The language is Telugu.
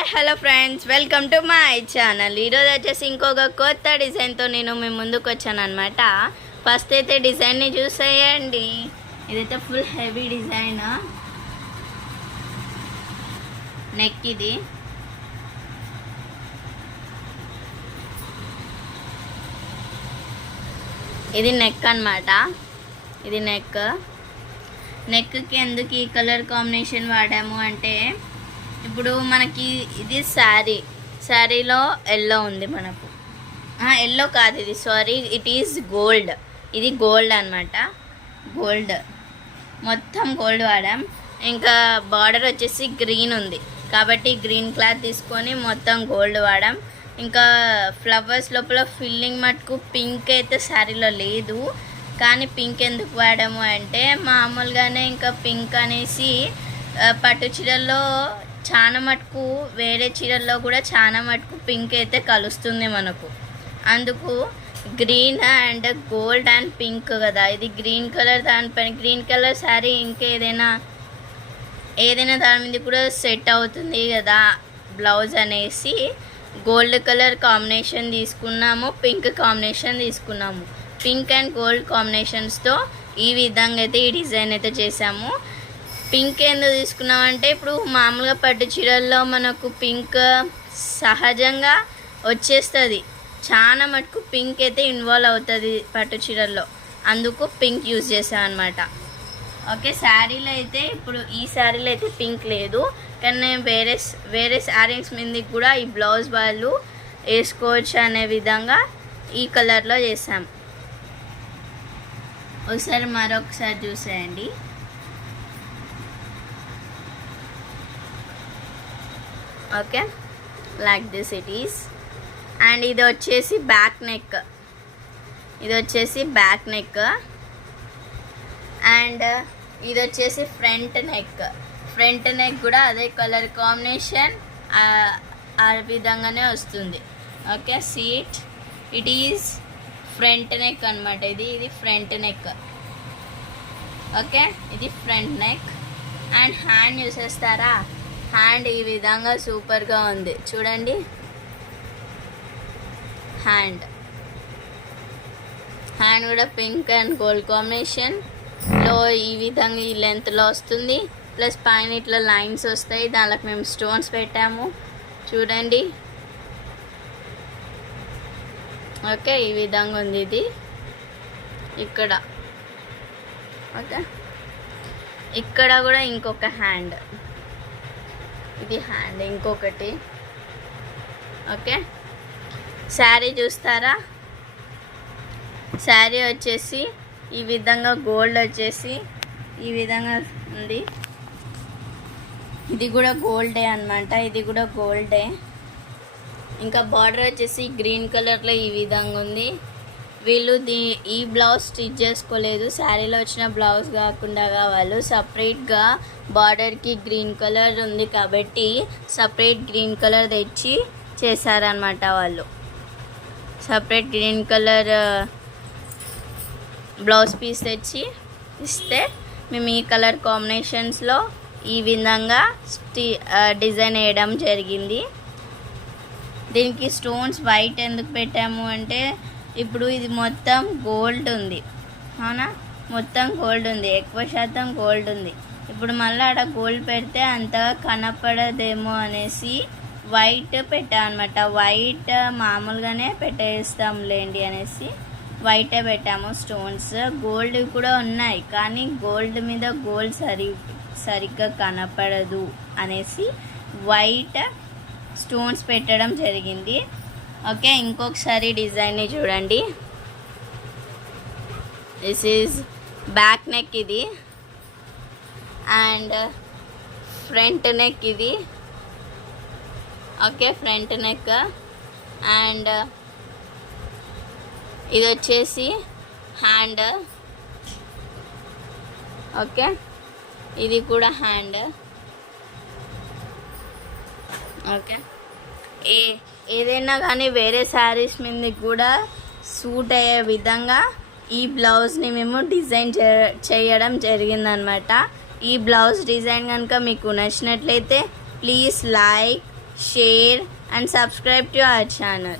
Hi hello friends, welcome to my channel. ఈరోజు వచ్చేసి ఇంకొక కొత్త డిజైన్తో నేను మీ ముందుకు వచ్చాను అనమాట. ఫస్ట్ అయితే డిజైన్ని చూసేయండి. ఇదైతే ఫుల్ హెవీ డిజైన్. నెక్ ఇది నెక్ అనమాట. ఇది నెక్కి ఎందుకు ఈ కలర్ కాంబినేషన్ వాడాము అంటే, ఇప్పుడు మనకి ఇది శారీలో ఎల్లో ఉంది. మనకు ఎల్లో కాదు ఇది, సారీ, ఇట్ ఈస్ గోల్డ్. ఇది గోల్డ్ అనమాట. గోల్డ్ మొత్తం గోల్డ్ వాడాం. ఇంకా బార్డర్ వచ్చేసి గ్రీన్ ఉంది కాబట్టి గ్రీన్ క్లాత్ తీసుకొని మొత్తం గోల్డ్ వాడాం. ఇంకా ఫ్లవర్స్ లోపల ఫిల్లింగ్ మటుకు పింక్ అయితే శారీలో లేదు. కానీ పింక్ ఎందుకు వాడాము అంటే, మామూలుగానే ఇంకా పింక్ అనేసి పట్టు చీరల్లో చాలా మటుకు, వేరే చీరల్లో కూడా చాలా మటుకు పింక్ అయితే కలుస్తుంది మనకు. అందుకు green and gold and pink కదా, ఇది గ్రీన్ కలర్, దానిపైన గ్రీన్ కలర్ శారీ ఇంకేదైనా దాని మీద కూడా సెట్ అవుతుంది కదా బ్లౌజ్ అనేసి గోల్డ్ కలర్ కాంబినేషన్ తీసుకున్నాము, పింక్ కాంబినేషన్ తీసుకున్నాము. పింక్ అండ్ గోల్డ్ కాంబినేషన్స్తో ఈ విధంగా అయితే ఈ డిజైన్ అయితే చేసాము. పింక్ ఎందుకు తీసుకున్నామంటే, ఇప్పుడు మామూలుగా పట్టు చీరల్లో మనకు పింక్ సహజంగా వచ్చేస్తుంది. చాలా మటుకు పింక్ అయితే ఇన్వాల్వ్ అవుతుంది పట్టు చీరల్లో, అందుకు పింక్ యూజ్ చేసాం అనమాట. ఓకే, శారీలో అయితే ఇప్పుడు ఈ శారీలో అయితే పింక్ లేదు, కానీ వేరే శారీస్ మీదకి కూడా ఈ బ్లౌజ్ వాళ్ళు వేసుకోవచ్చు అనే విధంగా ఈ కలర్లో చేసాం. ఒకసారి మరొకసారి చూసేయండి. Okay, like this it is. And ఇది వచ్చేసి బ్యాక్ నెక్. అండ్ ఇది వచ్చేసి ఫ్రంట్ నెక్ కూడా అదే కలర్ కాంబినేషన్ ఆ విధంగానే వస్తుంది. Okay, it is front neck అనమాట. ఇది ఫ్రంట్ నెక్. ఓకే, ఇది ఫ్రంట్ నెక్. అండ్ హ్యాండ్ చూసేస్తారా, హ్యాండ్ ఈ విధంగా సూపర్గా ఉంది చూడండి. హ్యాండ్ కూడా పింక్ అండ్ గోల్డ్ కాంబినేషన్లో ఈ విధంగా ఈ లెంత్లో వస్తుంది. ప్లస్ పైన ఇట్లా లైన్స్ వస్తాయి, దానికి మేము స్టోన్స్ పెట్టాము చూడండి. ఓకే, ఈ విధంగా ఉంది ఇది ఇక్కడ. ఓకే, ఇక్కడ కూడా ఇంకొక హ్యాండ్, ఇది హ్యాండ్ ఇంకొకటి. ఓకే, శారీ చూస్తారా, శారీ వచ్చేసి ఈ విధంగా గోల్డ్ వచ్చేసి ఈ విధంగా ఉంది. ఇది కూడా గోల్డే అనమాట, ఇది కూడా గోల్డే. ఇంకా బార్డర్ వచ్చేసి గ్రీన్ కలర్లో ఈ విధంగా ఉంది. వీళ్ళు ఈ బ్లౌజ్ స్టిచ్ చేసుకోలేదు, శారీలో వచ్చిన బ్లౌజ్ కాకుండా వాళ్ళు సపరేట్గా బార్డర్కి గ్రీన్ కలర్ ఉంది కాబట్టి సపరేట్ గ్రీన్ కలర్ తెచ్చి చేశారనమాట. వాళ్ళు separate green colour blouse piece తెచ్చి ఇస్తే మేము ఈ కలర్ కాంబినేషన్స్లో ఈ విధంగా డిజైన్ వేయడం జరిగింది. దీనికి స్టోన్స్ వైట్ ఎందుకు పెట్టాము అంటే, ఇప్పుడు ఇది మొత్తం గోల్డ్ ఉంది, అవునా, మొత్తం గోల్డ్ ఉంది, ఎక్కువ శాతం గోల్డ్ ఉంది. ఇప్పుడు మళ్ళీ ఆడ గోల్డ్ పెడితే అంతగా కనపడదేమో అనేసి వైట్ పెట్టాం అనమాట. వైట్ మామూలుగానే పెట్టేస్తాంలేండి అనేసి వైటే పెట్టాము. స్టోన్స్ గోల్డ్ కూడా ఉన్నాయి, కానీ గోల్డ్ మీద గోల్డ్ సరిగ్గా కనపడదు అనేసి వైట్ స్టోన్స్ పెట్టడం జరిగింది. ఓకే, ఇంకొకసారి డిజైన్ని చూడండి. దిస్ ఈజ్ బ్యాక్ నెక్ ఇది, అండ్ ఫ్రంట్ నెక్ ఇది. Okay, front neck. అండ్ ఇది వచ్చేసి హ్యాండ్. ఓకే, ఇది కూడా హ్యాండ్. ఓకే, ఏదైనా కానీ వేరే శారీస్ మీద కూడా సూట్ అయ్యే విధంగా ఈ బ్లౌజ్ని మేము డిజైన్ చేయడం జరిగిందనమాట. ఈ బ్లౌజ్ డిజైన్ కనుక మీకు నచ్చినట్లయితే please like, share and subscribe to our channel.